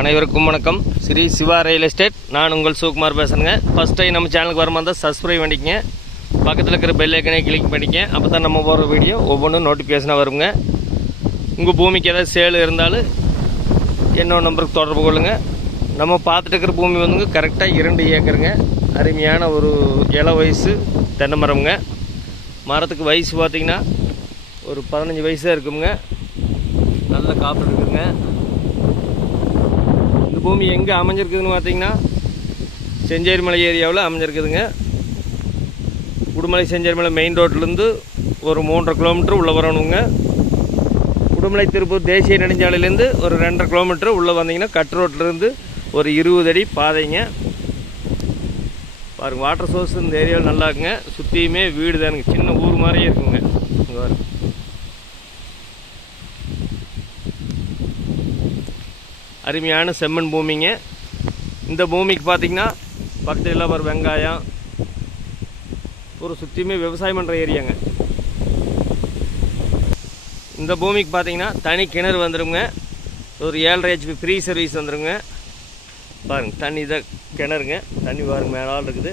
அனைவருக்கும் வணக்கம். Sri Siva real estate நான் உங்கள் சிவகுமார் பேசுகிறேங்க ஃபஸ்ட் டைம் நம்ம சேனலுக்கு வர மாதிரி சப்ஸ்கிரைப் பண்ணிக்கங்க. பக்கத்தில் இருக்கிற பெல் ஐக்கனே கிளிக் பண்ணிக்க அப்போ தான் நம்ம போகிற வீடியோ ஒவ்வொன்றும் நோட்டிஃபிகேஷனாக வருங்க. உங்கள் பூமிக்கு ஏதாவது சேல் இருந்தாலும் என்னோட நம்பருக்கு தொடர்பு கொள்ளுங்க. நம்ம பார்த்துட்டு இருக்கிற பூமி வந்துங்க கரெக்டாக இரண்டு ஏக்கருங்க. அருமையான ஒரு இள வயசு தென்னை மரம்ங்க. மரத்துக்கு வயசு பார்த்திங்கன்னா ஒரு பதினஞ்சு வயசாக இருக்குங்க. நல்ல காப்பு இருக்குங்க. பூமி எங்கே அமைஞ்சிருக்குதுன்னு பார்த்தீங்கன்னா செஞ்சேரிமலை ஏரியாவில் அமைஞ்சிருக்குதுங்க. உடுமலை செஞ்சேரிமலை மெயின் ரோட்லேருந்து ஒரு மூன்றரை கிலோமீட்டர் உள்ளே வரணுங்க. உடுமலை திருப்பூர் தேசிய நெடுஞ்சாலையிலேருந்து ஒரு ரெண்டரை கிலோமீட்டர் உள்ளே வந்தீங்கன்னா கட் ரோட்லேருந்து ஒரு இருபது அடி பாதைங்க. பாருங்கள் வாட்டர் சோர்ஸ் இந்த ஏரியாவில் நல்லா இருக்குங்க சுற்றியுமே வீடு தானுங்க சின்ன ஊர் மாதிரியே இருக்குங்க. இங்கே அருமையான செம்மண் பூமிங்க. இந்த பூமிக்கு பார்த்தீங்கன்னா பக்கத்தில் எல்லாம் ஒரு வெங்காயம். ஒரு சுற்றியுமே விவசாயம் பண்ணுற ஏரியாங்க. இந்த பூமிக்கு பார்த்தீங்கன்னா தனி கிணறு வந்துடுங்க ஒரு ஏழரை ஹெச்பி ஃப்ரீ சர்வீஸ் வந்துடுங்க பாருங்க தண்ணி தான் கிணறுங்க. தண்ணி பாருங்க மேலால் இருக்குது.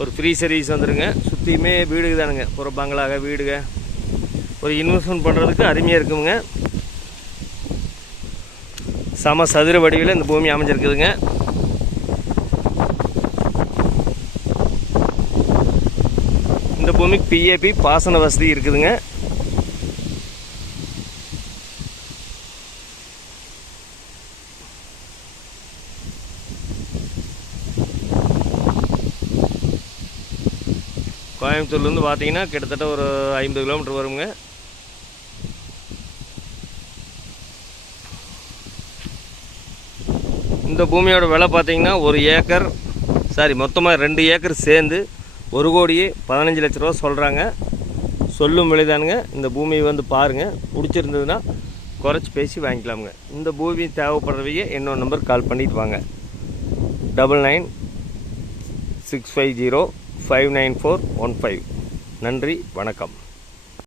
ஒரு ஃப்ரீ சர்வீஸ் வந்துடுங்க சுற்றியுமே வீடுக்கு தானுங்க. ஒரு பங்களாக வீடுங்க. ஒரு இன்வெஸ்ட்மெண்ட் பண்ணுறதுக்கு அருமையாக இருக்குங்க. சம சதுர வடிவில் இந்த பூமி அமைஞ்சிருக்குதுங்க. இந்த பூமிக்கு பிஏபி பாசன வசதி இருக்குதுங்க. கோயம்புத்தூர்லேருந்து பார்த்தீங்கன்னா கிட்டத்தட்ட ஒரு ஐம்பது கிலோமீட்டர் வருங்க. இந்த பூமியோட விலை பார்த்தீங்கன்னா ஒரு ஏக்கர் சாரி மொத்தமாக ரெண்டு ஏக்கர் சேர்ந்து ஒரு கோடியே பதினஞ்சு லட்ச ரூபா சொல்கிறாங்க சொல்லும் விலைதானுங்க. இந்த பூமியை வந்து பாருங்கள் பிடிச்சிருந்ததுன்னா குறைச்சி பேசி வாங்கிக்கலாமுங்க. இந்த பூமி தேவைப்படுறவங்க என்னோட நம்பர் கால் பண்ணிட்டு வாங்க. Double nine six five zero five nine four one five நன்றி வணக்கம்.